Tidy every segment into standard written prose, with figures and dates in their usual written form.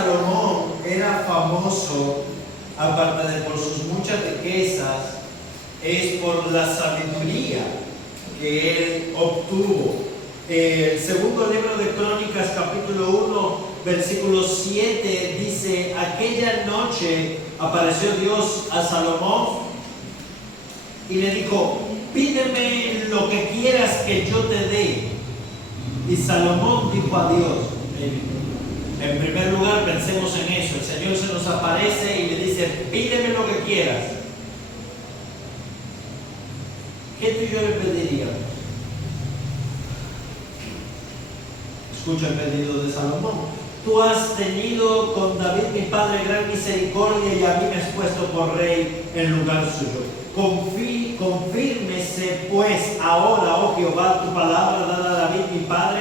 Salomón era famoso, aparte de por sus muchas riquezas, es por la sabiduría que él obtuvo. El segundo libro de Crónicas, capítulo 1, versículo 7, dice: aquella noche apareció Dios a Salomón y le dijo: pídeme lo que quieras que yo te dé. Y Salomón dijo a Dios, en primer lugar pensemos en eso, el Señor se nos aparece y le dice: pídeme lo que quieras. ¿Qué tú y yo le pediríamos? Escucha el pedido de Salomón. Tú has tenido con David mi padre gran misericordia y a mí me has puesto por rey en lugar suyo. Confírmese pues ahora, oh Jehová, tu palabra dada a David mi padre,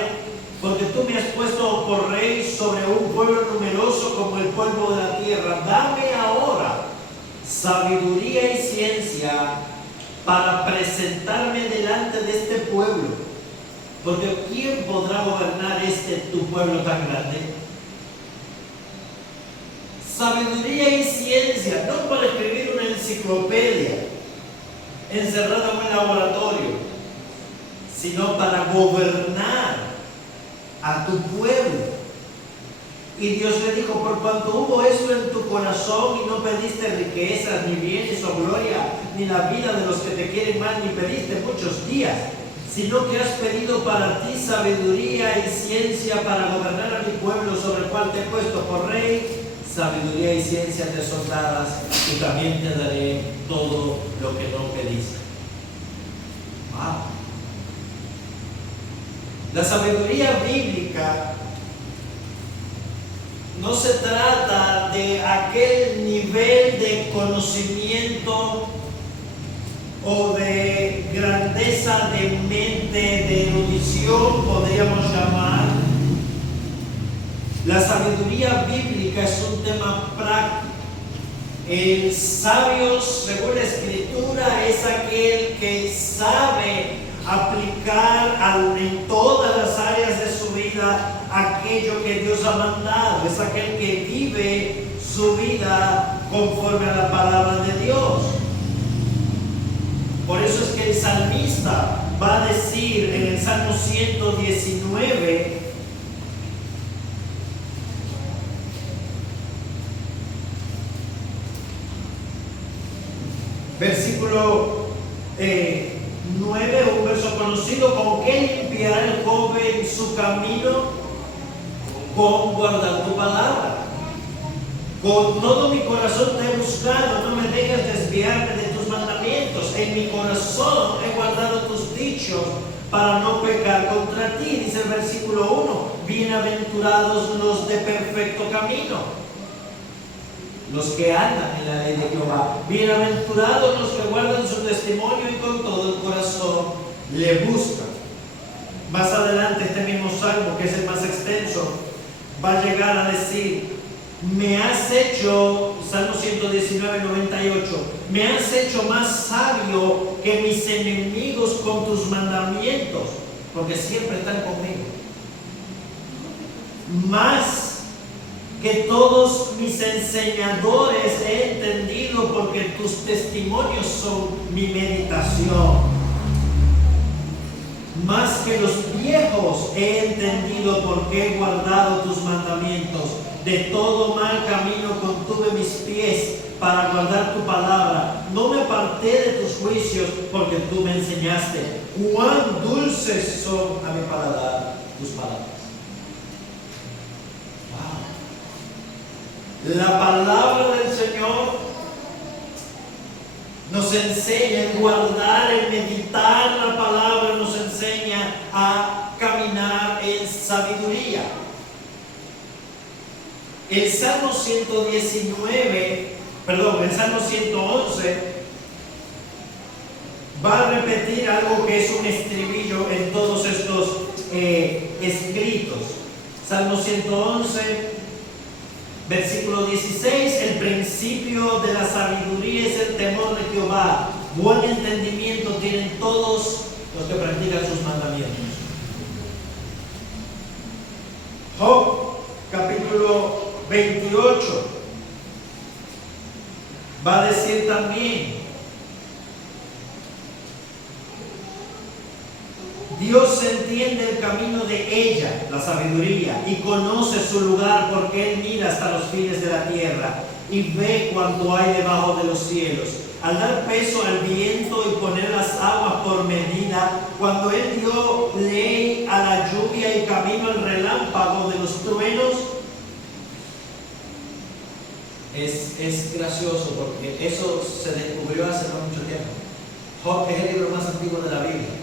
porque tú me has puesto por rey sobre un pueblo numeroso como el polvo de la tierra. Dame ahora sabiduría y ciencia para presentarme delante de este pueblo, porque ¿quién podrá gobernar tu pueblo tan grande? Sabiduría y ciencia, no para escribir una enciclopedia encerrada en un laboratorio, sino para gobernar a tu pueblo. Y Dios le dijo: por cuanto hubo esto en tu corazón y no pediste riquezas, ni bienes o gloria, ni la vida de los que te quieren mal, ni pediste muchos días, sino que has pedido para ti sabiduría y ciencia para gobernar a mi pueblo sobre el cual te he puesto por rey, sabiduría y ciencia te son dadas, y también te daré todo lo que no pediste. Wow. La sabiduría bíblica no se trata de aquel nivel de conocimiento o de grandeza de mente, de erudición, podríamos llamar. La sabiduría bíblica es un tema práctico. El sabio, según la Escritura, es aquel que sabe aplicar en todas las áreas de su vida aquello que Dios ha mandado. Es aquel que vive su vida conforme a la palabra de Dios. Por eso es que el salmista va a decir en el Salmo 119, versículo 9, un verso conocido: ¿con qué limpiará el joven su camino? Con guardar tu palabra. Con todo mi corazón te he buscado, no me dejes desviarme de tus mandamientos. En mi corazón he guardado tus dichos para no pecar contra ti. Dice el versículo 1: bienaventurados los de perfecto camino, los que andan en la ley de Jehová. Bienaventurados los que guardan su testimonio y con todo el corazón le buscan. Más adelante, este mismo salmo, que es el más extenso, va a llegar a decir: me has hecho, Salmo 119, 98, me has hecho más sabio que mis enemigos con tus mandamientos, porque siempre están conmigo. Más que todos mis enseñadores he entendido, porque tus testimonios son mi meditación. Más que los viejos he entendido, porque he guardado tus mandamientos. De todo mal camino contuve mis pies para guardar tu palabra. No me aparté de tus juicios, porque tú me enseñaste. Cuán dulces son a mi paladar tus palabras. La palabra del Señor nos enseña en guardar, en meditar la palabra, nos enseña a caminar en sabiduría. El Salmo 111 va a repetir algo que es un estribillo en todos estos escritos. Salmo 111, versículo 16: el principio de la sabiduría es el temor de Jehová. Buen entendimiento tienen todos los que practican sus mandamientos. Job, capítulo 28 va a decir también: Dios entiende el camino de ella, la sabiduría, y conoce su lugar, porque Él mira hasta los fines de la tierra y ve cuanto hay debajo de los cielos. Al dar peso al viento y poner las aguas por medida, cuando Él dio ley a la lluvia y camino al relámpago de los truenos. Es gracioso porque eso se descubrió hace no mucho tiempo. Job es el libro más antiguo de la Biblia,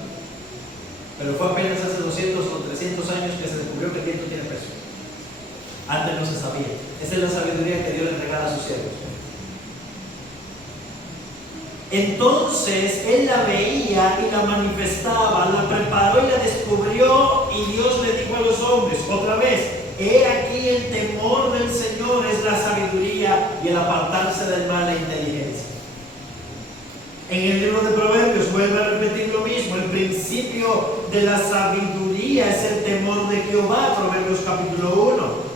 pero fue apenas hace 200 o 300 años que se descubrió que el viento tiene peso. Antes no se sabía. Esa es la sabiduría que Dios le regala a sus siervos. Entonces Él la veía y la manifestaba, la preparó y la descubrió, y Dios le dijo a los hombres otra vez: he aquí el temor del Señor es la sabiduría, y el apartarse del mal la inteligencia. En el libro de Proverbios vuelve a repetir lo mismo: el principio de la sabiduría es el temor de Jehová. Proverbios capítulo 1.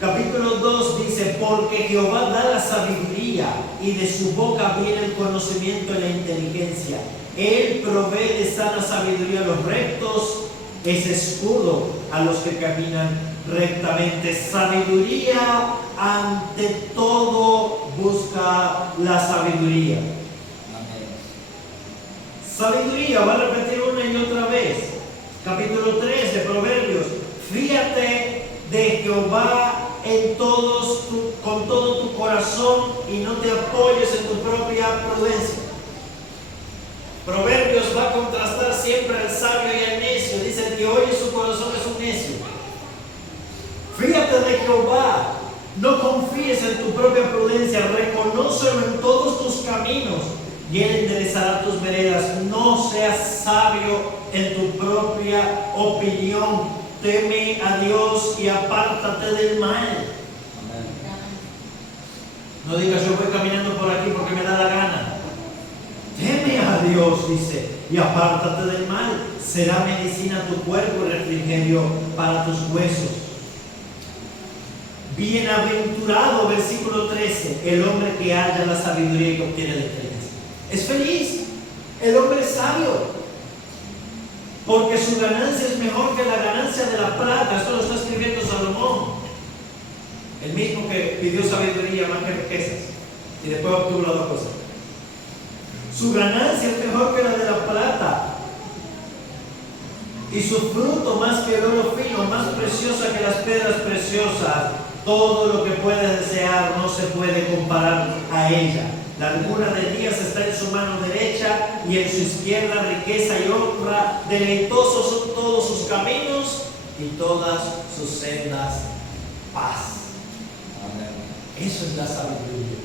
Capítulo 2 dice: porque Jehová da la sabiduría, y de su boca viene el conocimiento y la inteligencia. Él provee de sana sabiduría a los rectos, es escudo a los que caminan rectamente. Sabiduría, ante todo, busca la sabiduría. Amén. Sabiduría, va a repetir una y otra vez. Capítulo 3 de Proverbios: fíjate de Jehová con todo tu corazón, y no te apoyes en tu propia prudencia. Proverbios va a contrastar siempre al sabio y al necio. Dice: el que oye su corazón es un necio. Fíjate de Jehová, no confíes en tu propia prudencia, reconócelo en todos tus caminos, y Él enderezará tus veredas. No seas sabio en tu propia opinión. Teme a Dios y apártate del mal. Amén. No digas: yo voy caminando por aquí porque me da la gana. Teme a Dios, dice, y apártate del mal. Será medicina a tu cuerpo y refrigerio para tus huesos. Bienaventurado, versículo 13, el hombre que halla la sabiduría y que obtiene la inteligencia. Es feliz el hombre sabio, porque su ganancia es mejor que la ganancia de la plata. Esto lo está escribiendo Salomón, el mismo que pidió sabiduría más que riquezas, y después obtuvo las dos cosas. Su ganancia es mejor que la de la plata, y su fruto más que el oro fino, más preciosa que las piedras preciosas. Todo lo que puede desear no se puede comparar a ella. La largura de días está en su mano derecha, y en su izquierda riqueza y honra. Deleitosos son todos sus caminos, y todas sus sendas paz. Amén. Eso es la sabiduría.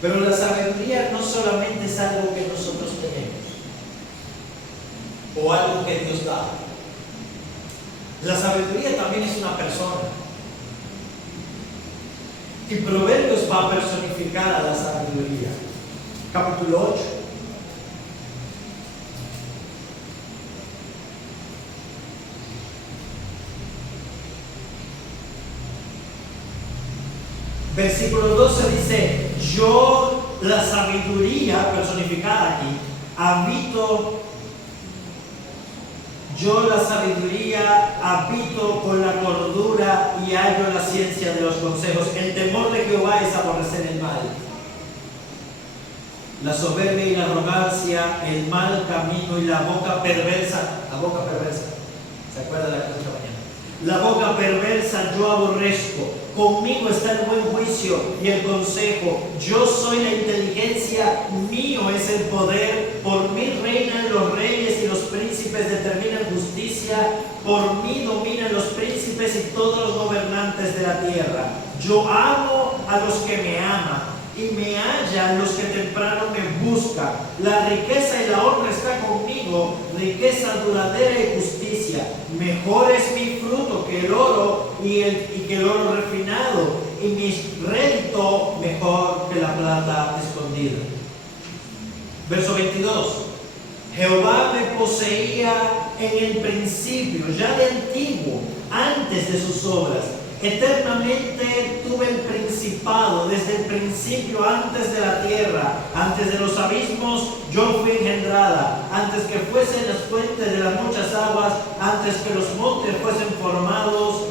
Pero la sabiduría no solamente es algo que nosotros tenemos o algo que Dios da. La sabiduría también es una persona. Y Proverbios va a personificar a la sabiduría. Capítulo 8. Versículo 12 dice: yo, la sabiduría personificada aquí, habito con la cordura, y hallo la ciencia de los consejos. El temor de Jehová es aborrecer el mal, la soberbia y la arrogancia, el mal camino y la boca perversa. La boca perversa, ¿se acuerda de la cosa de mañana? La boca perversa yo aborrezco. Conmigo está el buen juicio y el consejo. Yo soy la inteligencia, mío es el poder. Por mí reinan los reyes y los príncipes determinan justicia. Por mí dominan los príncipes y todos los gobernantes de la tierra. Yo amo a los que me aman, y me hallan los que temprano me buscan. La riqueza y la honra está conmigo, riqueza duradera y justicia. Mejor es mi fruto que el oro y que el oro refinado, y mi rédito mejor que la plata escondida. Verso 22. Jehová me poseía en el principio, ya de antiguo, antes de sus obras. Eternamente tuve el principado, desde el principio, antes de la tierra, antes de los abismos, yo fui engendrada, antes que fuesen las fuentes de las muchas aguas, antes que los montes fuesen formados.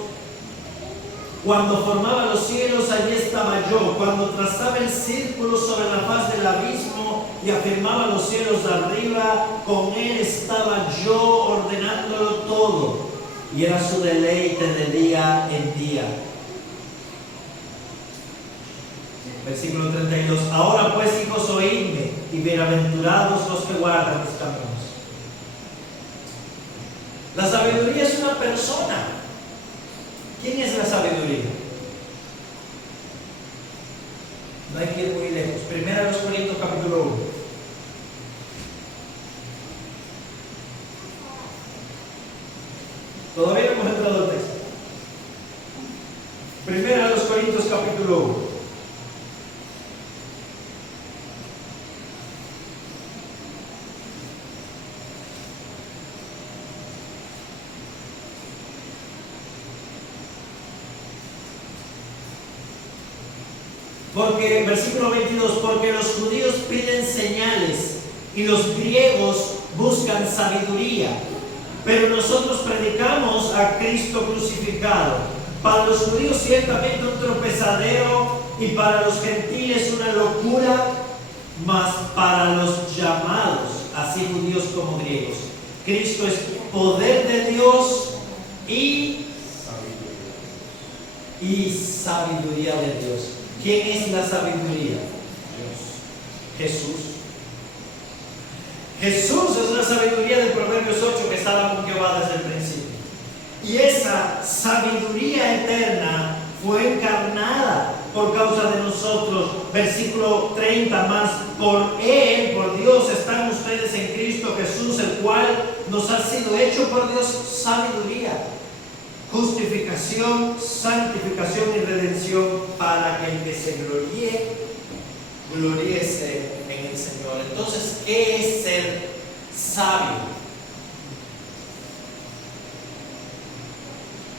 Cuando formaba los cielos, allí estaba yo. Cuando trazaba el círculo sobre la faz del abismo y afirmaba los cielos de arriba, con él estaba yo ordenándolo todo. Y era su deleite de día en día. Versículo 32. Ahora pues, hijos, oídme, y bienaventurados los que guardan mis caminos. La sabiduría es una persona. ¿Quién es la sabiduría? No hay que ir muy lejos. Primera de Corintios capítulo 1. Todavía no hemos entrado al texto. Primera de Corintios capítulo 1. Porque, versículo 22, porque los judíos piden señales y los griegos buscan sabiduría, pero nosotros predicamos a Cristo crucificado. Para los judíos ciertamente un tropezadero y para los gentiles una locura, mas para los llamados, así judíos como griegos, Cristo es poder de Dios y sabiduría de Dios. ¿Quién es la sabiduría? Dios. Jesús. Jesús es la sabiduría de Proverbios 8 que estaba con Jehová desde el principio. Y esa sabiduría eterna fue encarnada por causa de nosotros. Versículo 30 más. Por Él, por Dios, están ustedes en Cristo Jesús, el cual nos ha sido hecho por Dios sabiduría, justificación, santificación y redención, para que el que se gloríe, gloríese en el Señor. Entonces, ¿qué es ser sabio?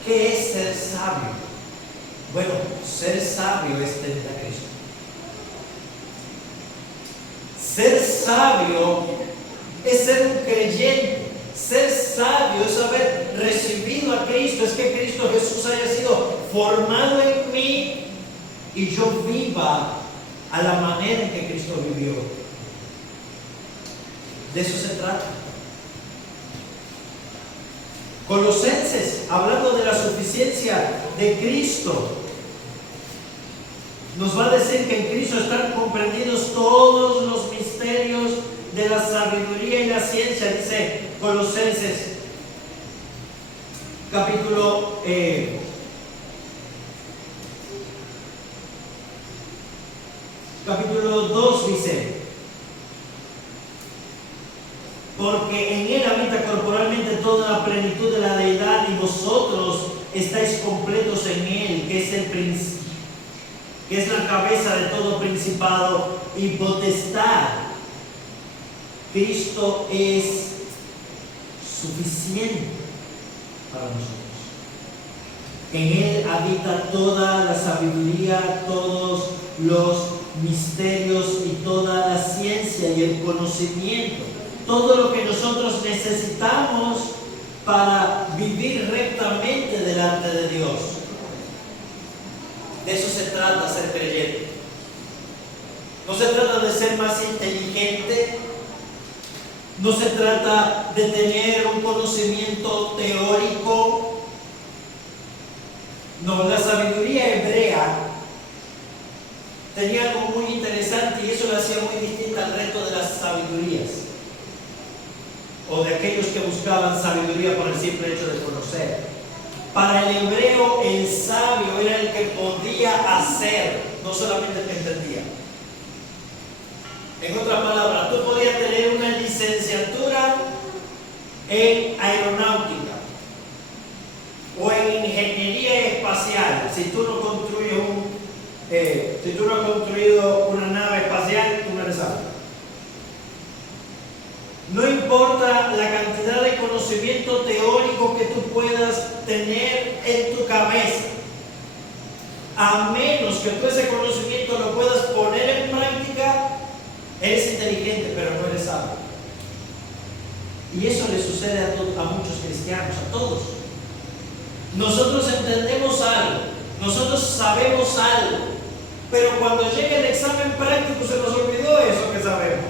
¿Qué es ser sabio? Bueno, ser sabio es tener a Cristo. Ser sabio es ser un creyente. Ser sabio es haber recibido a Cristo, es que Cristo Jesús haya sido formado en mí y yo viva a la manera en que Cristo vivió. De eso se trata. Colosenses, hablando de la suficiencia de Cristo, nos va a decir que en Cristo están comprendidos todos los misterios de la sabiduría y la ciencia. Dice Colosenses capítulo 2 dice: porque en Él habita corporalmente toda la plenitud de la deidad, y vosotros estáis completos en Él, que es el príncipe, que es la cabeza de todo principado y potestad. Cristo es suficiente para nosotros. En Él habita toda la sabiduría, todos los misterios y toda la ciencia y el conocimiento. Todo lo que nosotros necesitamos para vivir rectamente delante de Dios. De eso se trata ser creyente. No se trata de ser más inteligente. No se trata de tener un conocimiento teórico. No, la sabiduría hebrea tenía algo muy interesante y eso la hacía muy distinta al resto de las sabidurías, o de aquellos que buscaban sabiduría por el simple hecho de conocer. Para el hebreo, el sabio era el que podía hacer, no solamente el que entendía. En otras palabras, tú podías tener una licenciatura en aeronáutica o en ingeniería espacial. Si tú no has construido una nave espacial, tú no eres sabio. No importa la cantidad de conocimiento conocimiento teórico que tú puedas tener en tu cabeza. A menos que tú ese conocimiento lo puedas poner en práctica, eres inteligente, pero no eres sabio. Y eso le sucede a muchos cristianos, a todos. Nosotros entendemos algo, nosotros sabemos algo, pero cuando llega el examen práctico se nos olvidó eso que sabemos.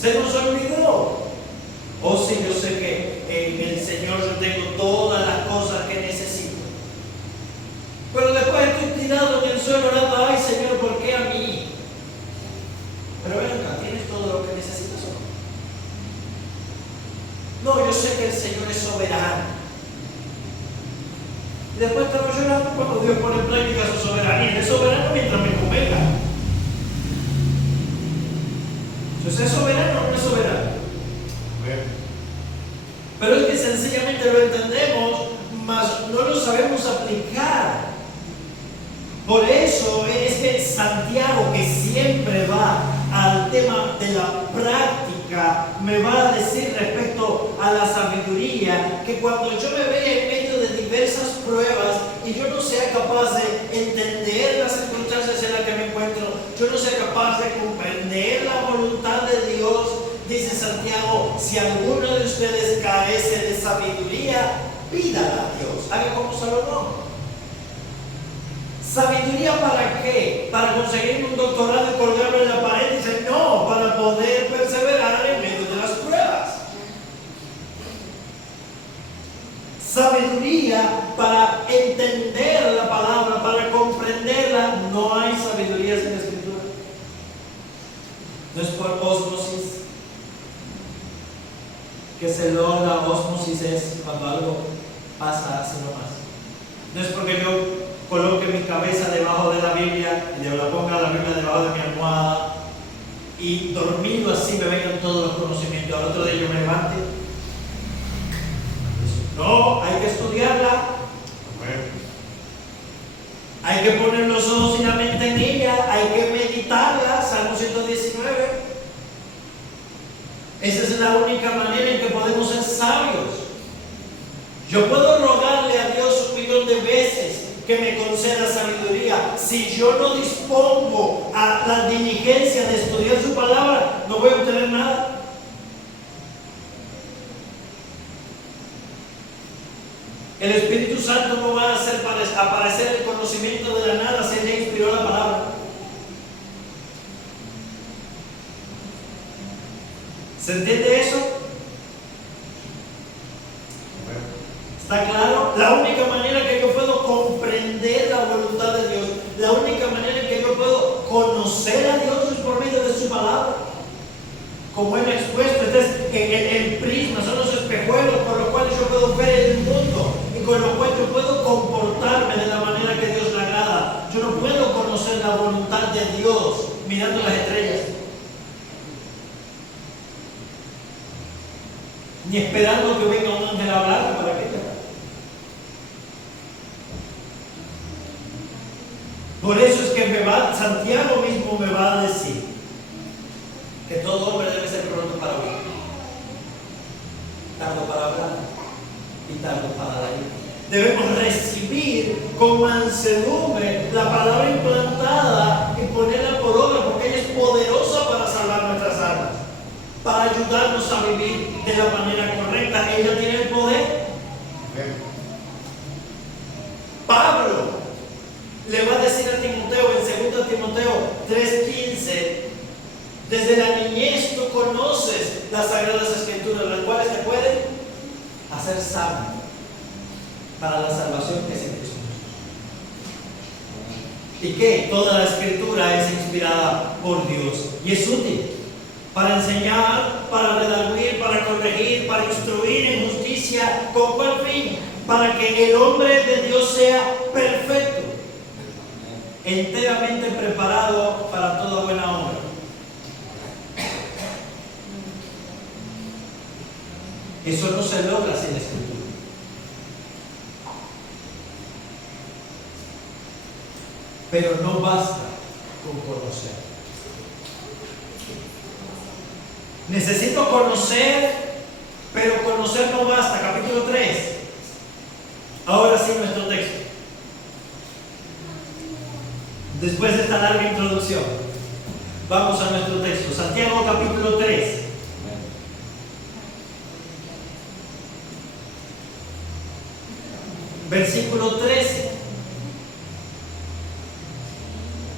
Se nos olvidó. Oh sí, yo sé que en el Señor yo tengo todas las cosas que necesito. Pero después estoy tirado en el suelo orando, ay Señor, ¿por qué a mí? Pero ven acá, ¿tienes todo lo que necesitas o no? No, yo sé que el Señor es soberano. Y después estamos llorando cuando Dios pone en práctica su soberanía. Él es soberano mientras me convenga. ¿Usted es soberano o no es soberano? Pero es que sencillamente lo entendemos, mas no lo sabemos aplicar. Por eso es que Santiago, que siempre va al tema de la práctica, me va a decir respecto a la sabiduría, que cuando yo me vea en medio de diversas pruebas y yo no sea capaz de entender las circunstancias en las que me encuentro, yo no sea capaz de comprender la voluntad de Dios, dice Santiago, si alguno de ustedes carece de sabiduría, pídala a Dios. Haga como Salomón. ¿Sabiduría para qué? ¿Para conseguir un doctorado y colgarlo en la pared? Dice, no, para poder perseverar en medio de las pruebas. Sabiduría para entender la palabra, para comprenderla. No hay sabiduría sin la Escritura. No es por ósmosis. Que se logra ósmosis es cuando algo pasa así nomás. No es porque yo coloque mi cabeza debajo de la Biblia y la ponga la Biblia debajo de mi almohada y dormido así me vengan todos los conocimientos. Al otro día yo me levante. No, hay que estudiarla. Hay que poner los ojos y la mente en ella. Hay que meditarla. Salmo 119. Esa es la única manera en que podemos ser sabios. Yo puedo rogarle a Dios 1,000,000 de veces que me conceda sabiduría. Si yo no dispongo a la diligencia de estudiar su palabra, no voy a obtener nada. El Espíritu Santo no va a hacer aparecer el conocimiento de la nada si Él ya inspiró la palabra. ¿Se entiende eso? ¿Está claro? La única manera que yo puedo comprender la voluntad de Dios, la única manera en que yo puedo conocer a Dios es por medio de su palabra. Como Él ha expuesto, el prisma, son los espejuelos por los cuales yo puedo ver el mundo y con los cuales yo puedo comportarme de la manera que Dios le agrada. Yo no puedo conocer la voluntad de Dios mirando las estrellas, ni esperando que venga un ángel a hablarme para que te... Por eso es que Santiago mismo me va a decir que todo hombre debe ser pronto para oír, tardo para hablar y tardo para la ira. Debemos recibir con mansedumbre la palabra implantada y ponerla por obra, porque ella es poderosa para salvar nuestras almas, para ayudarnos a vivir de la manera correcta. Ella tiene el poder. Pablo le va a decir a Timoteo en 2 Timoteo 3:15, desde la niñez tú conoces las sagradas escrituras, las cuales te pueden hacer sabio para la salvación que es en Cristo Jesús. Y que toda la escritura es inspirada por Dios y es útil para enseñar, para redarguir, para corregir, para instruir en justicia. ¿Con cuál fin? Para que el hombre de Dios sea perfecto, enteramente preparado para toda buena obra. Eso no se logra sin la Escritura. Pero no basta con conocer. Necesito conocer, pero conocer no basta. Capítulo 3. Ahora sí, nuestro texto. Después de esta larga introducción, vamos a nuestro texto. Santiago capítulo 3. Versículo 13.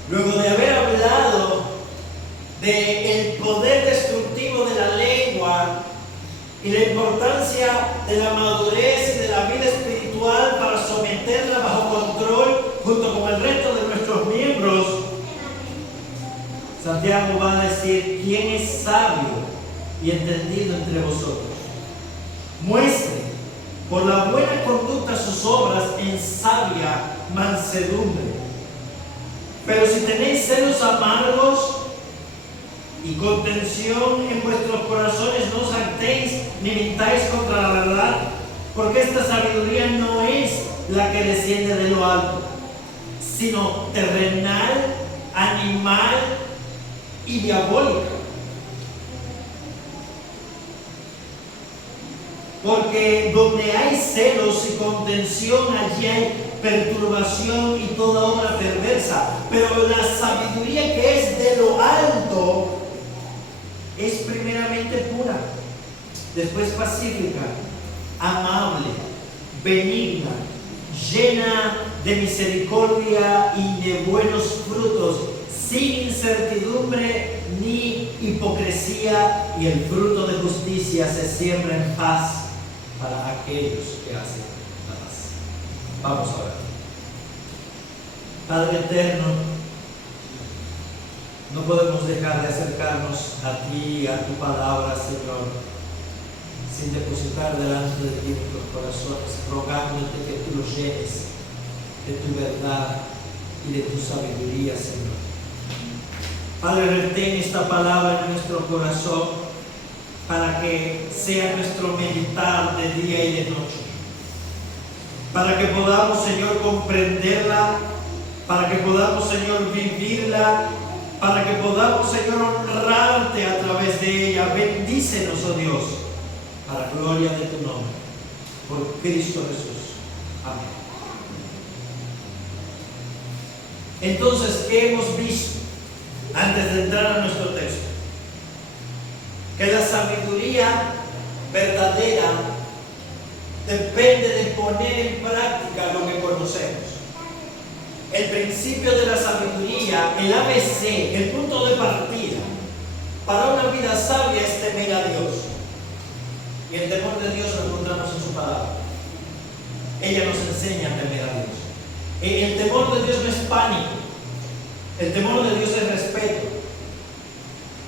Luego de haber hablado del poder destructivo de la lengua y la importancia de la madurez y de la vida espiritual para someterla bajo control junto con el resto de nuestros miembros, Santiago va a decir: ¿quién es sabio y entendido entre vosotros? Muestre por la buena conducta sus obras en sabia mansedumbre. Pero si tenéis celos amargos y contención en vuestros corazones, no os jactéis ni mintáis contra la verdad, porque esta sabiduría no es la que desciende de lo alto, sino terrenal, animal y diabólica. Porque donde hay celos y contención, allí hay perturbación y toda obra perversa. Pero la sabiduría que es de lo alto es primeramente pura, después pacífica, amable, benigna, llena de misericordia y de buenos frutos, sin incertidumbre ni hipocresía, y el fruto de justicia se siembra en paz para aquellos que hacen la paz. Vamos a ver. Padre eterno, no podemos dejar de acercarnos a ti, a tu palabra, Señor, sin depositar delante de ti nuestros corazones, rogándote que tú los llenes de tu verdad y de tu sabiduría, Señor. Padre, retén esta palabra en nuestro corazón para que sea nuestro meditar de día y de noche, para que podamos, Señor, comprenderla, para que podamos, Señor, vivirla, para que podamos, Señor, honrarte a través de ella. Bendícenos, oh Dios, para la gloria de tu nombre, por Cristo Jesús. Amén. Entonces, ¿qué hemos visto antes de entrar a nuestro texto? Que la sabiduría verdadera depende de poner en práctica lo que conocemos. El principio de la sabiduría, el ABC, el punto de partida para una vida sabia es temer a Dios. Y el temor de Dios lo encontramos en su palabra. Ella nos enseña a temer a Dios. El temor de Dios no es pánico. El temor de Dios es respeto.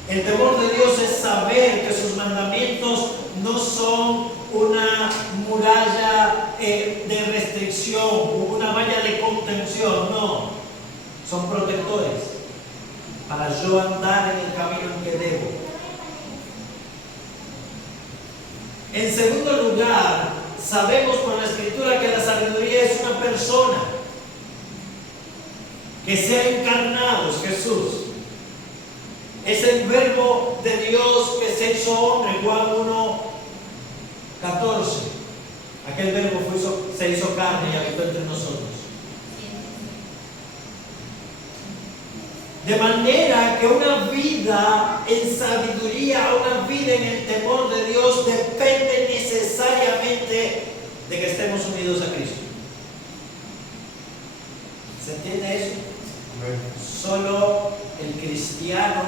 El temor de Dios es saber que sus mandamientos no son una muralla de restricción, una valla de contención, no. Son protectores para yo andar en el camino en que debo. En segundo lugar, sabemos por la Escritura que la sabiduría es una persona que se ha encarnado, es Jesús. Es el verbo de Dios que se hizo hombre, Juan 1:14. Aquel verbo se hizo carne y habitó entre nosotros. De manera que una vida en sabiduría, una vida en el temor de Dios depende necesariamente de que estemos unidos a Cristo. ¿Se entiende eso? Solo el cristiano,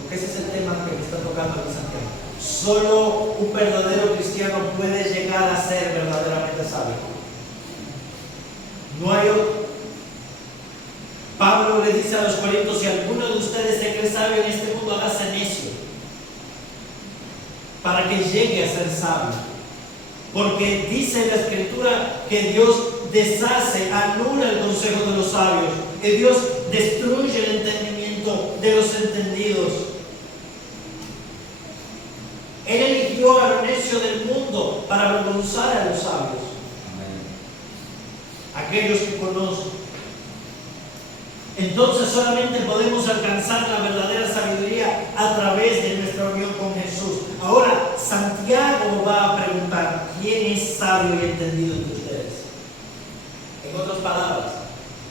porque ese es el tema que me está tocando aquí Santiago, solo un verdadero cristiano puede llegar a ser verdaderamente sabio. No hay otro. Pablo le dice a los Corintios: si alguno de ustedes se cree sabio en este mundo, hágase necio, para que llegue a ser sabio. Porque dice la Escritura que Dios deshace, anula el consejo de los sabios, que Dios destruye el entendimiento de los entendidos. Él eligió a lo necio del mundo para avergonzar a los sabios. Aquellos que conocen. Entonces solamente podemos alcanzar la verdadera sabiduría a través de nuestra unión con Jesús. Santiago va a preguntar, ¿quién es sabio y entendido de ustedes? En otras palabras,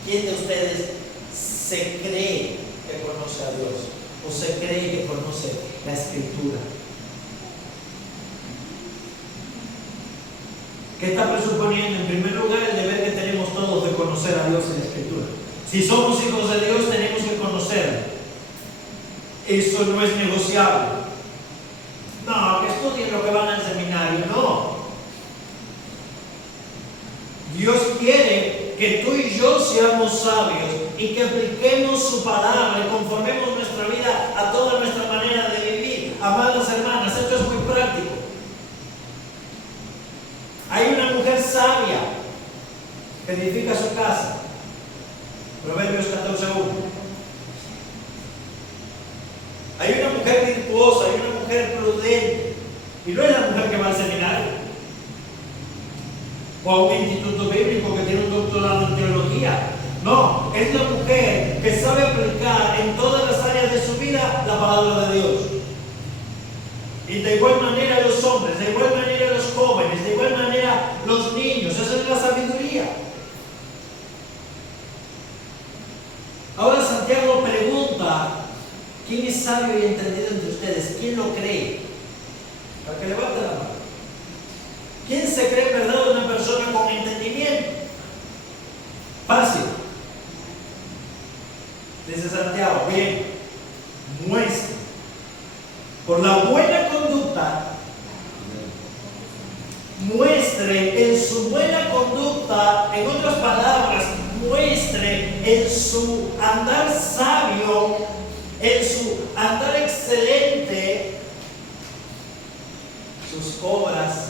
¿quién de ustedes se cree que conoce a Dios? ¿O se cree que conoce la Escritura? ¿Qué está presuponiendo? En primer lugar, el deber que tenemos todos de conocer a Dios en la Escritura. Si somos hijos de Dios, tenemos que conocerlo. Eso no es negociable. No, que estudien lo que van al seminario. No. Dios quiere que tú y yo seamos sabios y que apliquemos su palabra y conformemos nuestra vida a toda nuestra manera de vivir. Amadas hermanas, esto es muy práctico. Hay una mujer sabia que edifica su casa. Proverbios 14:1. Hay una mujer virtuosa, hay una mujer prudente. Y no es la mujer que va al seminario o a un instituto bíblico que tiene un doctorado en teología. No, es la mujer que sabe aplicar en todas las áreas de su vida la palabra de Dios. Y de igual manera los hombres, de igual manera los jóvenes, de igual manera los niños. Esa es la sabiduría. Ahora Santiago pregunta, ¿quién es sabio y entendido entre ustedes? ¿Quién lo cree? Para que levante la mano. ¿Quién se cree verdad una persona con entendimiento? Fácil. Dice Santiago, bien, muestre por la buena conducta, muestre en su buena conducta, en otras palabras, muestre en su andar sabio, en su andar excelente, sus obras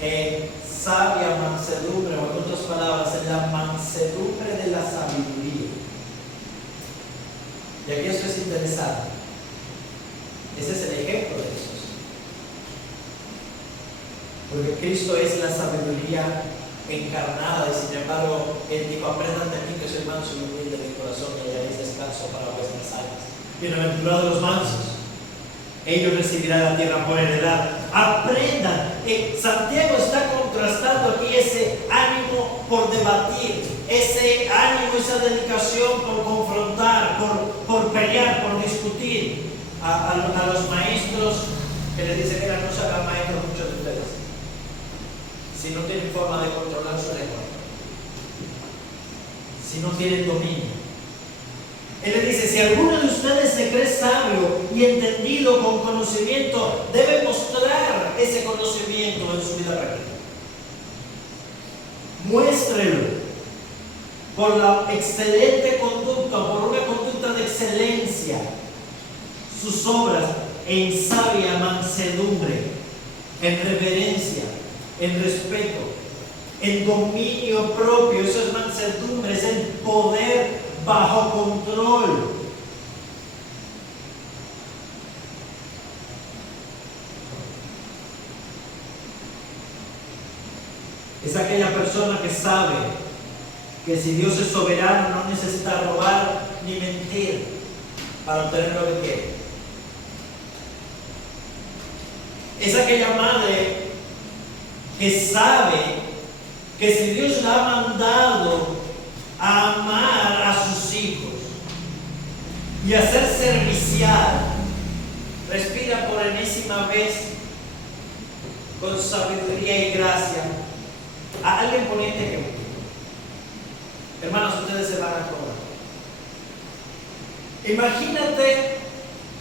en sabia mansedumbre, o en otras palabras, en la mansedumbre de la sabiduría. Y aquí esto es interesante. Ese es el ejemplo de Jesús. Porque Cristo es la sabiduría encarnada, y sin embargo, Él dijo: aprendan de mí que soy manso y humilde de corazón, y hallaréis descanso para vuestras almas. Bienaventurados los mansos, ellos recibirán la tierra por heredad. Aprendan. Santiago está contrastando aquí ese ánimo por debatir, ese ánimo, esa dedicación por confrontar, por pelear, por discutir. A los maestros que les dicen: mira, no se hagan maestros muchos de ustedes si no tienen forma de controlar su lengua, si no tienen dominio. Él le dice: si alguno de ustedes se cree sabio y entendido con conocimiento, debe mostrar ese conocimiento en su vida práctica. Muéstrelo por la excelente conducta, por una conducta de excelencia, sus obras en sabia mansedumbre, en reverencia, en respeto, en dominio propio. Eso es mansedumbre, es el poder bajo control. Es aquella persona que sabe que si Dios es soberano no necesita robar ni mentir para obtener lo que quiere. Es aquella madre que sabe que si Dios la ha mandado a amar a sus hijos y a ser servicial, respira por enésima vez con sabiduría y gracia a alguien poniente ejemplo. Hermanos, ustedes se van a acordar. Imagínate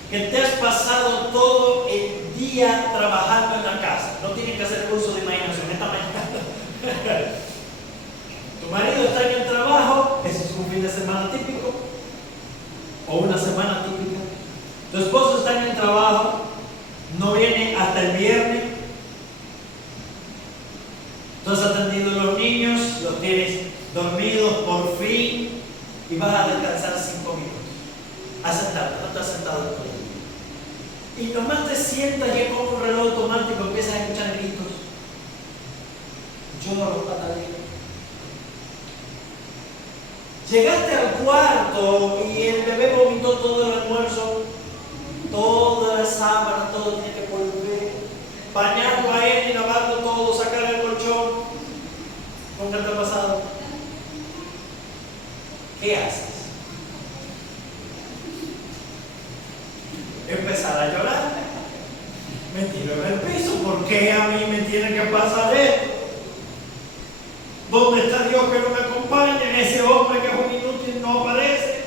que te has pasado todo el día trabajando en la casa. No tienen que hacer curso de imaginación esta mañana. Tu marido está en el trabajo, ese es un fin de semana típico, o una semana típica. Tu esposo está en el trabajo, no viene hasta el viernes. Tú has atendido a los niños, los tienes dormidos por fin, y vas a descansar 5 minutos. A sentarte, no estás sentado todo el día. Y nomás te sientas y es como un reloj automático, empiezas a escuchar gritos. Yo no los pataleos. Llegaste al cuarto y el bebé vomitó todo el almuerzo, toda la sábana, todo tiene que volver. bañarlo a él y lavarlo todo, sacar el colchón. ¿Nunca te ha pasado? ¿Qué haces? Empezar a llorar. Me tiro en el piso. ¿Por qué a mí me tiene que pasar esto? ¿Dónde está Dios que no me acompaña? Ese hombre que es un inútil no aparece.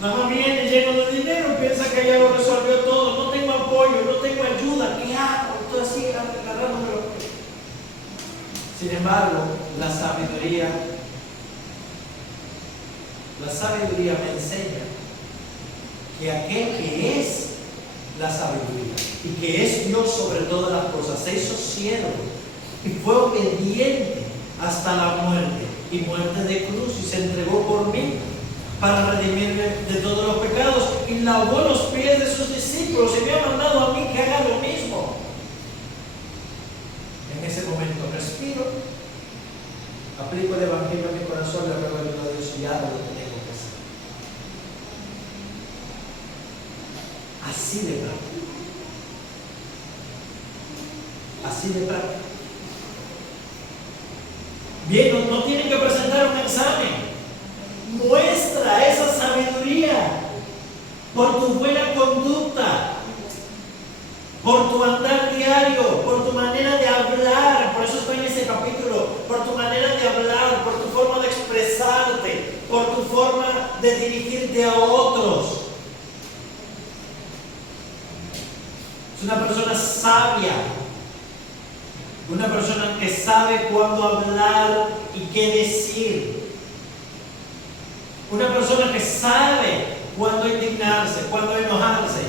Nada más viene lleno de dinero, piensa que ya lo resolvió todo. No tengo apoyo, no tengo ayuda. ¿Qué hago? Estoy así agarrándome. Sin embargo, la sabiduría me enseña que aquel que es la sabiduría y que es Dios sobre todas las cosas se hizo siervo y fue obediente hasta la muerte y muerte de cruz, y se entregó por mí para redimirme de todos los pecados, y lavó los pies de sus discípulos y me ha mandado a mí que haga lo mismo. En ese momento respiro, aplico el evangelio a mi corazón, le ruego ayuda a Dios y hago lo que tengo que hacer. Así de práctico. Así de práctico. Bien, no tienen que presentar un examen. Muestra esa sabiduría por tu buena conducta, por tu andar diario, por tu manera de hablar. Por eso estoy en ese capítulo. Por tu manera de hablar, por tu forma de expresarte, por tu forma de dirigirte a otros. Es una persona sabia, una persona que sabe cuándo hablar y qué decir. Una persona que sabe cuándo indignarse, cuándo enojarse.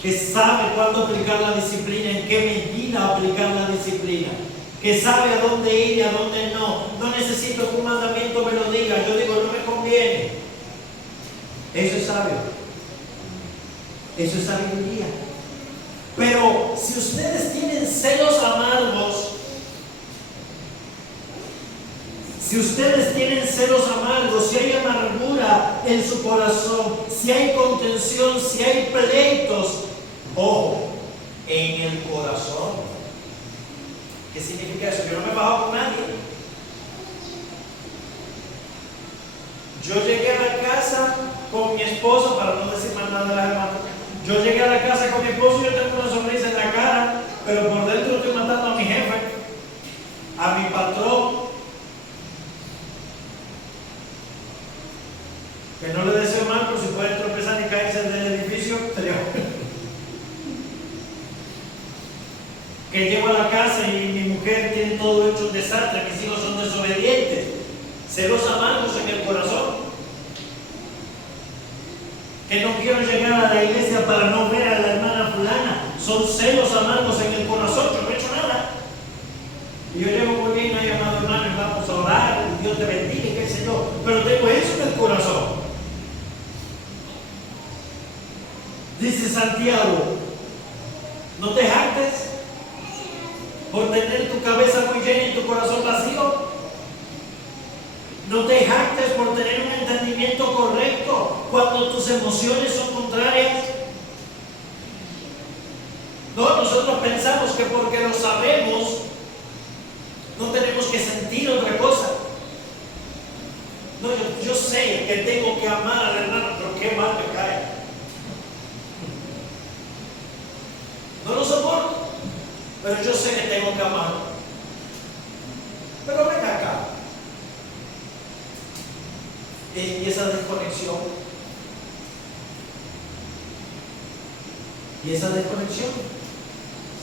Que sabe cuándo aplicar la disciplina, en qué medida aplicar la disciplina. Que sabe a dónde ir y a dónde no. No necesito que un mandamiento me lo diga. Yo digo, no me conviene. Eso es sabio. Eso es sabiduría. Pero si ustedes tienen celos amargos, si hay amargura en su corazón, si hay contención, si hay pleitos, ojo, en el corazón. ¿Qué significa eso? Yo no me he bajado con nadie. Yo llegué a la casa con mi esposo, para no decir más nada de las hermanas. Yo llegué a la casa con mi esposo y yo tengo una sonrisa en la cara, pero por dentro estoy matando a mi jefe, a mi patrón. Que no le deseo mal, pero si puede tropezar y caerse del edificio, sería bueno. Que llego a la casa y mi mujer tiene todo hecho un desastre, mis hijos son desobedientes, celos amargos en el corazón. Que no quiero llegar a la iglesia para no ver a la hermana fulana, son celos amargos en el corazón. Yo no he hecho nada. Y yo llego muy bien, hay amado hermano, y vamos a orar, Dios te bendiga, qué sé yo, pero tengo eso en el corazón. Dice Santiago, no te jactes por tener tu cabeza muy llena y tu corazón vacío. No te jactes por tener un entendimiento correcto cuando tus emociones son contrarias. No, nosotros pensamos que porque lo sabemos no tenemos que sentir otra cosa. No, yo sé que tengo que amar al hermano, pero qué mal me cae. No lo soporto, pero yo sé que tengo que amar. Pero ven acá. Y esa desconexión.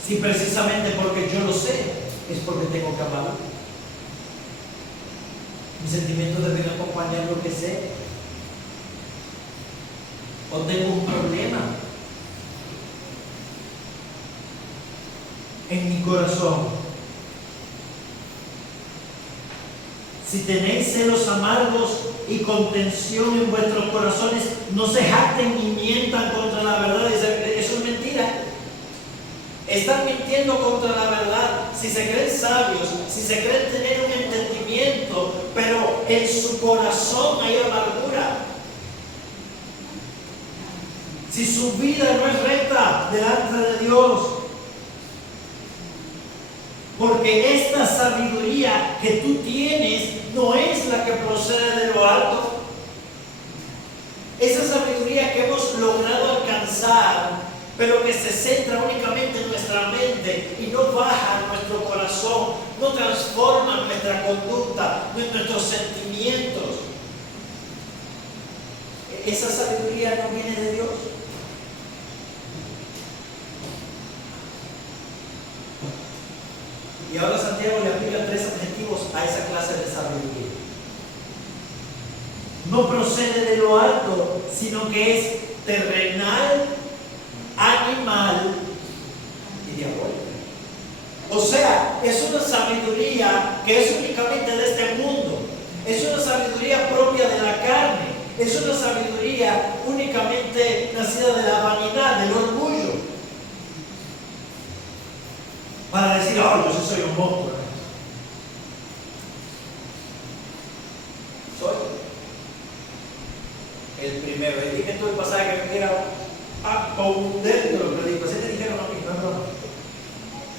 Si precisamente porque yo lo sé, es porque tengo que amar. Mis sentimientos deben acompañar lo que sé. O tengo un problema en mi corazón. Si tenéis celos amargos y contención en vuestros corazones, no se jacten ni mientan contra la verdad. Eso es mentira. Están mintiendo contra la verdad. Si se creen sabios, si se creen tener un entendimiento, pero en su corazón hay amargura. si su vida no es recta delante de Dios. Porque esta sabiduría que tú tienes no es la que procede de lo alto. Esa sabiduría que hemos logrado alcanzar, pero que se centra únicamente en nuestra mente y no baja en nuestro corazón, no transforma nuestra conducta, nuestros sentimientos. Esa sabiduría no viene de Dios. Y ahora Santiago le aplica 3 adjetivos a esa clase de sabiduría. No procede de lo alto, sino que es terrenal, animal y diabólica. O sea, es una sabiduría que es únicamente de este mundo. Es una sabiduría propia de la carne. Es una sabiduría únicamente nacida de la vanidad, del orgullo. Para decir, oh, yo sí soy un monstruo. Soy el primero. Y dije tú el pasaje que era con un dedo lo predico. Así te dijeron a mí, no, no.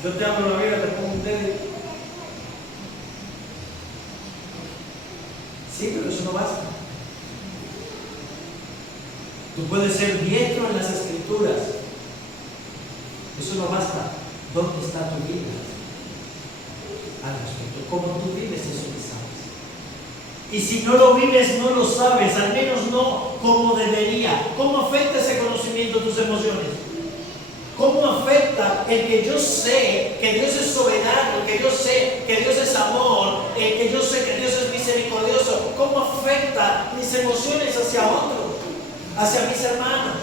Yo te abro la Biblia, te pongo un dedo. Sí, pero eso no basta. Tú puedes ser diestro en las Escrituras. Eso no basta. ¿Dónde está tu vida al respecto? ¿Cómo tú vives eso que sabes? Y si no lo vives, no lo sabes, al menos no como debería. ¿Cómo afecta ese conocimiento tus emociones? ¿Cómo afecta el que yo sé que Dios es soberano, que yo sé que Dios es amor, que yo sé que Dios es misericordioso? ¿Cómo afecta mis emociones hacia otros, hacia mis hermanos?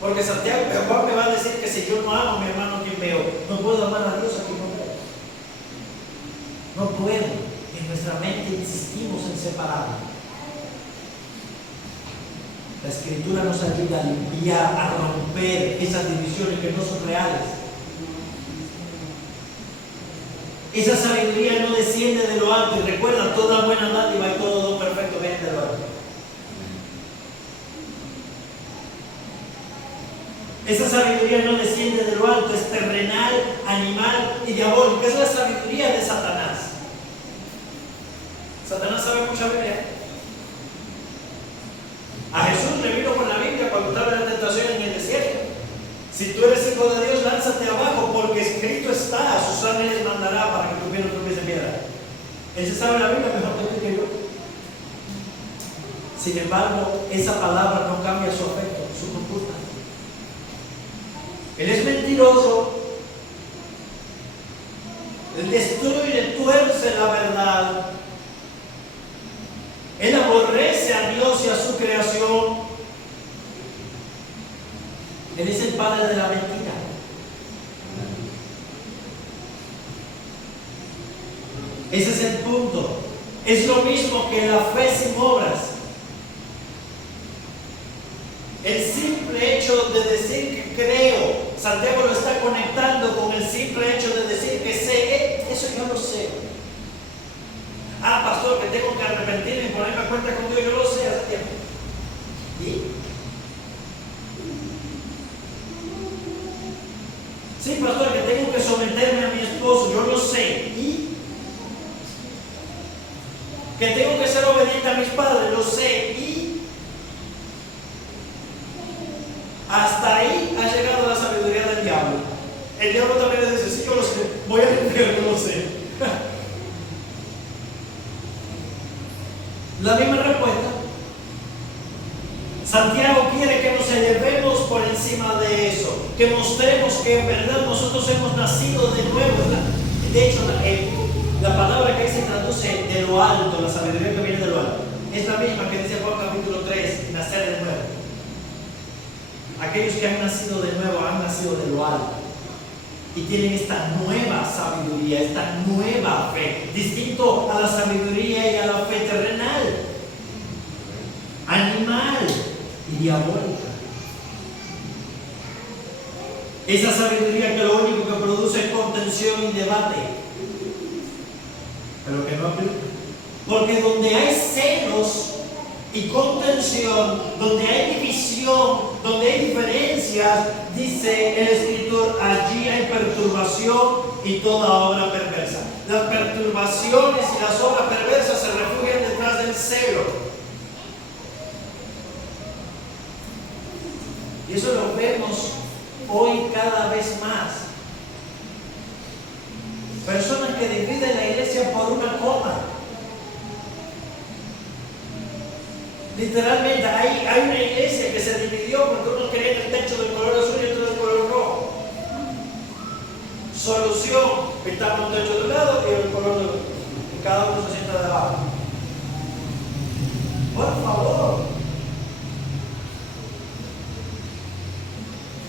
Porque Santiago Juan me va a decir que si yo no amo a mi hermano a quien veo, no puedo amar a Dios a quien no veo. No puedo. En nuestra mente insistimos en separarlo. La Escritura nos ayuda a limpiar, a romper esas divisiones que no son reales. Esa sabiduría no desciende de lo alto. Y recuerda, toda buena dádiva y todo don perfecto viene de lo alto. Esa sabiduría no desciende de lo alto, es terrenal, animal y diabólica. Es la sabiduría de Satanás. Satanás sabe mucha Biblia. A Jesús le vino con la Biblia cuando estaba en la tentación en el desierto. Si tú eres hijo de Dios, lánzate abajo, porque escrito está, a sus ángeles mandará para que tu pie no tropiece en piedra. Él se sabe la Biblia mejor que yo. Sin embargo, esa palabra no cambia su afecto, su conducta. Él es mentiroso. Él destruye, tuerce la verdad. Él aborrece a Dios y a su creación. Él es el padre de la mentira. Ese es el punto. Es lo mismo que la fe sin obras. El simple hecho de decir que creo, Santiago lo está conectando con el simple hecho de decir que sé, eso yo lo sé. Ah, pastor, que tengo que arrepentirme y ponerme a cuenta con Dios, yo lo sé hace tiempo. ¿Y? Sí, pastor, que tengo que someterme a mi esposo, yo lo sé. ¿Y? Que tengo que ser obediente a mis padres, lo sé. ¿Y? Hasta ahí ha llegado la sabiduría del diablo. El diablo también le dice, sí, yo lo sé, voy a entender, yo lo sé. La misma respuesta. Santiago quiere que nos elevemos por encima de eso, que mostremos que en verdad nosotros hemos nacido de nuevo. De hecho, la palabra que ahí se traduce de lo alto, la sabiduría que viene de lo alto, es la misma que dice Juan capítulo 3, nacer de nuevo. Aquellos que han nacido de nuevo han nacido de lo alto y tienen esta nueva sabiduría, esta nueva fe, distinto a la sabiduría y a la fe terrenal, animal y diabólica. Esa sabiduría que lo único que produce es contención y debate, pero que no aplica. Porque donde hay celos, y contención, donde hay división, donde hay diferencias, dice el escritor, allí hay perturbación y toda obra perversa. Las perturbaciones y las obras perversas se refugian detrás del celo. Y eso lo vemos hoy cada vez más. Personas que dividen la iglesia por una coma. Literalmente hay una iglesia que se dividió porque unos querían el techo del color azul y otros del color rojo. Solución: pintamos un techo de un lado y el color de otro. Y cada uno se sienta de abajo. Por favor.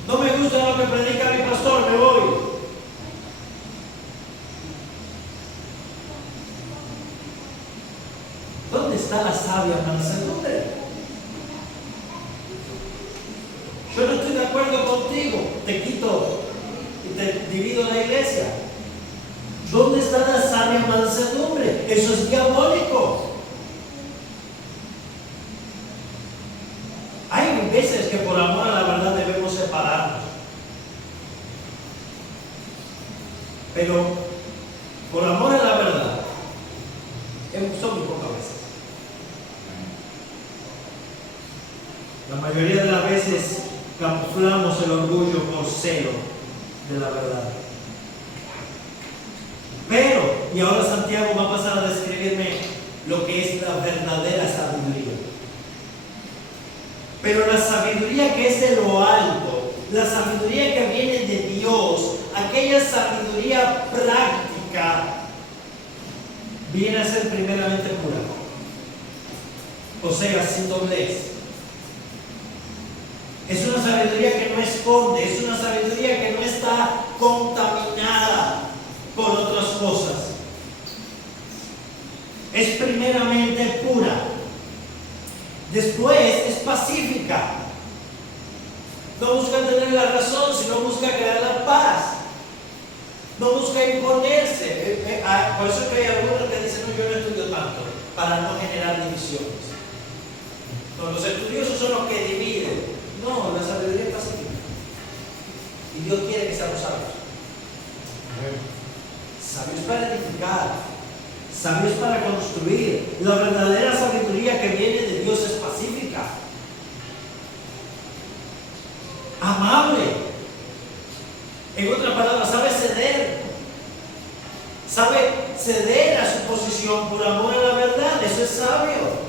No me gusta lo que predica mi pastor, me voy. ¿Dónde está la sabia mansedumbre? Yo no estoy de acuerdo contigo, te quito y te divido la iglesia. ¿Dónde está la sabia mansedumbre? Eso es diabólico. Hay veces que por amor a la verdad debemos separarnos. Pero por amor a la verdad, son muy pocas veces. La mayoría de las veces camuflamos el orgullo por celo de la verdad. Pero, y ahora Santiago va a pasar a describirme lo que es la verdadera sabiduría. Pero la sabiduría que es de lo alto, la sabiduría que viene de Dios, aquella sabiduría práctica, viene a ser primeramente pura. O sea, sin doblez. Es una sabiduría que no esconde, es una sabiduría que no está contaminada por otras cosas. Es primeramente pura. Después es pacífica. No busca tener la razón, sino busca crear la paz. No busca imponerse. Por eso que hay algunos que dicen, no, yo no estudio tanto, para no generar divisiones. No, los estudiosos son los que dividen. No, la sabiduría es pacífica. Y Dios quiere que seamos sabios. Sabios para edificar, sabios para construir. La verdadera sabiduría que viene de Dios es pacífica, amable. En otras palabras, sabe ceder a su posición por amor a la verdad. Eso es sabio.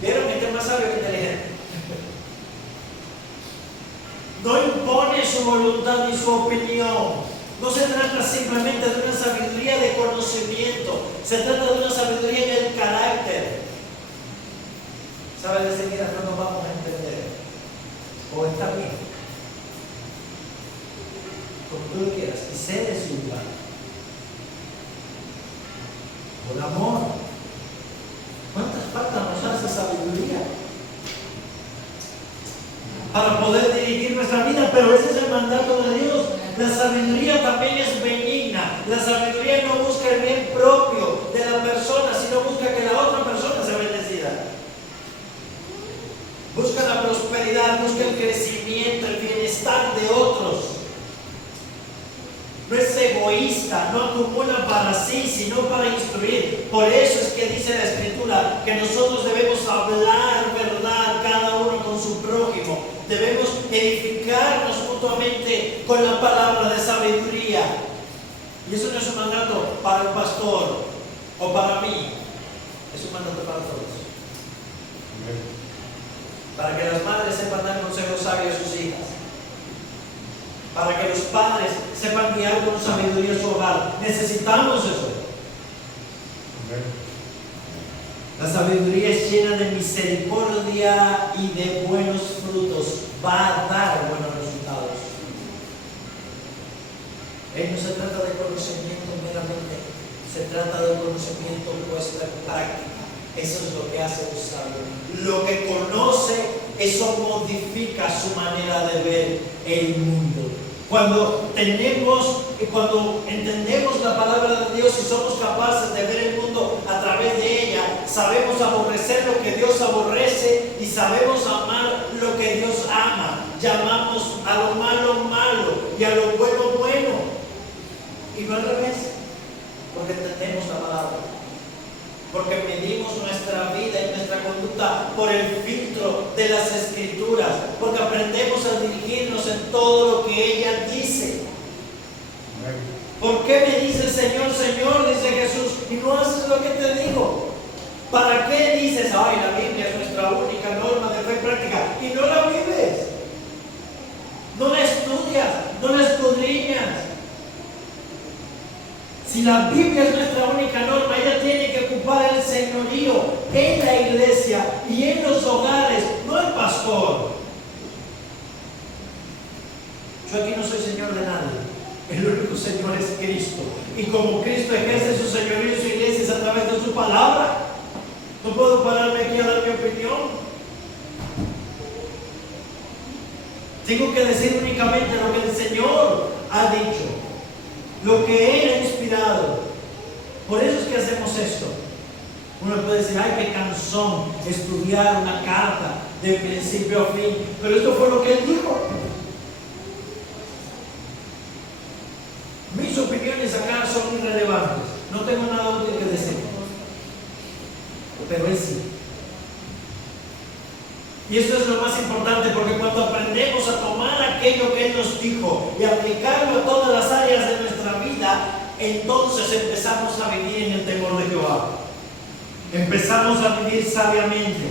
¿Vieron que este es más sabio que inteligente? No impone su voluntad ni su opinión. No se trata simplemente de una sabiduría de conocimiento, se trata de una sabiduría en el carácter. ¿Sabes decir, mira, no nos vamos a entender? O está bien, como tú lo quieras, y cede su lugar. Por amor. ¿Cuántas faltas nos hace sabiduría? Para poder dirigir nuestra vida, pero ese es el mandato de Dios. La sabiduría también es benigna. La sabiduría no busca el bien propio de la persona, sino busca que la otra persona sea bendecida. Busca la prosperidad, busca el crecimiento, el bienestar de otros. No es egoísta, no acumula para sí, sino para instruir. Por eso es que dice la Escritura que nosotros debemos hablar verdad cada uno con su prójimo. Debemos edificarnos mutuamente con la palabra de sabiduría. Y eso no es un mandato para el pastor o para mí. Es un mandato para todos. Para que las madres sepan dar consejos sabios a sus hijas. Para que los padres sepan guiar con sabiduría su hogar. Necesitamos eso. La sabiduría es llena de misericordia y de buenos frutos. Va a dar buenos resultados. No se trata de conocimiento meramente, se trata de conocimiento puesto en práctica. Eso es lo que hace un sabio. Lo que conoce, eso modifica su manera de ver el mundo. Cuando entendemos la palabra de Dios y somos capaces de ver el mundo a través de ella, sabemos aborrecer lo que Dios aborrece y sabemos amar lo que Dios ama. Llamamos a lo malo malo y a lo bueno bueno. Y no al revés, porque entendemos la palabra. Porque medimos nuestra vida y nuestra conducta por el filtro de las Escrituras. Porque aprendemos a dirigirnos en todo lo que ella dice. ¿Por qué me dices Señor, Señor? Dice Jesús, y no haces lo que te digo. ¿Para qué dices, ay, la Biblia es nuestra única norma de fe y práctica? Y no la vives. No la estudias, no la escudriñas. Si la Biblia es nuestra única norma, ella tiene que ocupar el señorío en la iglesia y en los hogares, no el pastor. Yo aquí no soy señor de nadie. El único Señor es Cristo. Y como Cristo ejerce su señorío en su iglesia es a través de su palabra. No puedo pararme aquí a dar mi opinión. Tengo que decir únicamente lo que el Señor ha dicho, lo que Él ha inspirado. Por eso es que hacemos esto. Uno puede decir, ay, qué cansón estudiar una carta de principio a fin. Pero esto fue lo que Él dijo. Mis opiniones acá son irrelevantes. No tengo nada útil que decir. Pero Él sí. Y eso es lo más importante, porque cuando aprendemos a tomar aquello que Él nos dijo y aplicarlo a todas las áreas de nuestra vida, entonces empezamos a vivir en el temor de Jehová. Empezamos a vivir sabiamente.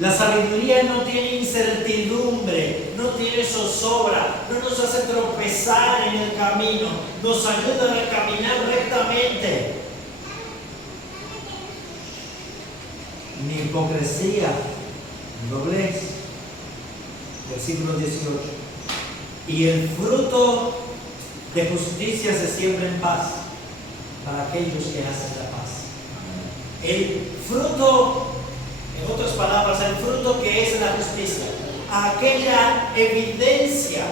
La sabiduría no tiene incertidumbre, no tiene zozobra, no nos hace tropezar en el camino, nos ayuda a caminar rectamente. Ni hipocresía, ni doblez. Versículo 18. Y el fruto de justicia se siembra en paz para aquellos que hacen la paz. El fruto, en otras palabras, el fruto que es la justicia, aquella evidencia.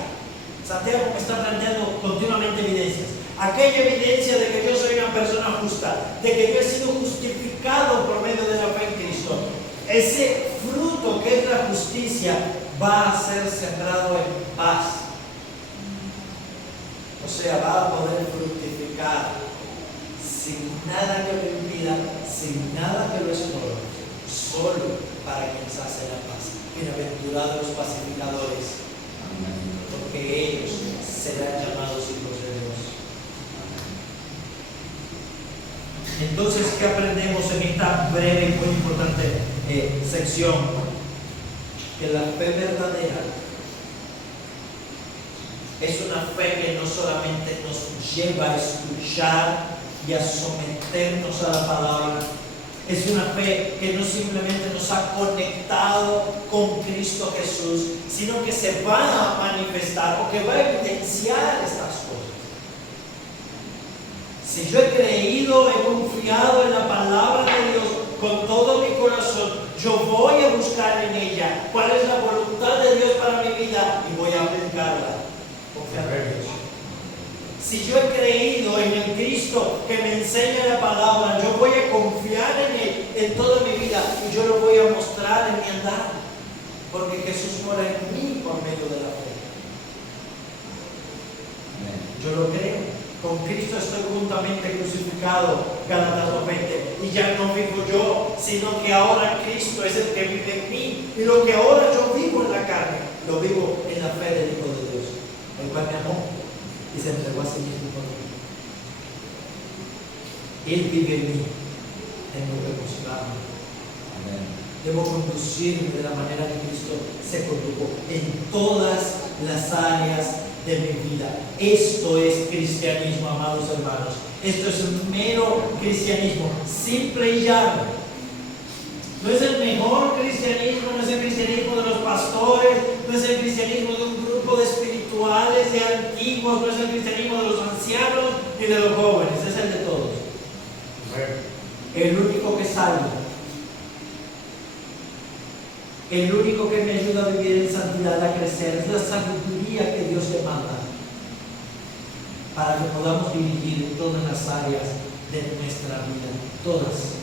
Santiago me está planteando continuamente evidencias. Aquella evidencia de que yo soy una persona justa, de que yo he sido justificado por medio de la fe en Cristo. Ese fruto que es la justicia va a ser sembrado en paz. O sea, va a poder fructificar sin nada que lo impida, sin nada que lo estorbe, solo para quien se hace la paz. Bienaventurados los pacificadores, porque ellos serán llamados hijos de Dios. Entonces, ¿qué aprendemos en esta breve y muy importante sección? Que la fe verdadera es una fe que no solamente nos lleva a escuchar y a someternos a la palabra. Es una fe que no simplemente nos ha conectado con Cristo Jesús, sino que se va a manifestar o que va a evidenciar estas cosas. Si yo he creído, he confiado en la palabra de Dios con todo mi corazón, yo voy a buscar en ella cuál es la voluntad de Dios para mi vida y voy a aplicarla. Confiar en Dios. Si yo he creído en el Cristo que me enseña la palabra, yo voy a confiar en Él en toda mi vida y yo lo voy a mostrar en mi andar, porque Jesús mora en mí por medio de la fe. Yo lo creo. Con Cristo estoy juntamente crucificado, Gálatas 2:20, y ya no vivo yo, sino que ahora Cristo es el que vive en mí, y lo que ahora yo vivo en la carne, lo vivo en la fe del Hijo de Dios, el cual me amó y se entregó a sí mismo por mí. Él vive en mí, tengo que mostrarme. Debo conducirme de la manera que Cristo se condujo en todas las áreas de mi vida. Esto es cristianismo, amados hermanos. Esto es un mero cristianismo, simple y llano. No es el mejor cristianismo, no es el cristianismo de los pastores, no es el cristianismo de un grupo de espirituales, de antiguos, no es el cristianismo de los ancianos ni de los jóvenes, es el de todos. El único que salva, el único que me ayuda a vivir en santidad, a crecer, es la sabiduría que Dios demanda para que podamos dirigir en todas las áreas de nuestra vida, todas.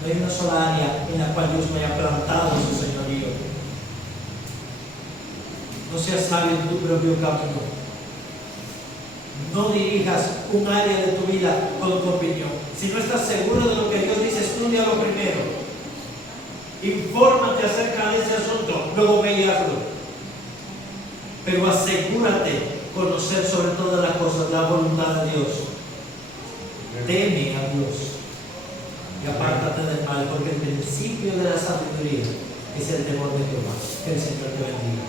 No hay una sola área en la cual Dios me haya plantado su señorío. No seas sabio en tu propio camino. No dirijas un área de tu vida con tu opinión. Si no estás seguro de lo que Dios dice, estúdialo primero. Infórmate acerca de ese asunto, luego ve y hazlo. Pero asegúrate conocer sobre todas las cosas la voluntad de Dios. Teme a Dios y apártate del mal, porque el principio de la sabiduría es el temor de Jehová. Que el Señor te bendiga.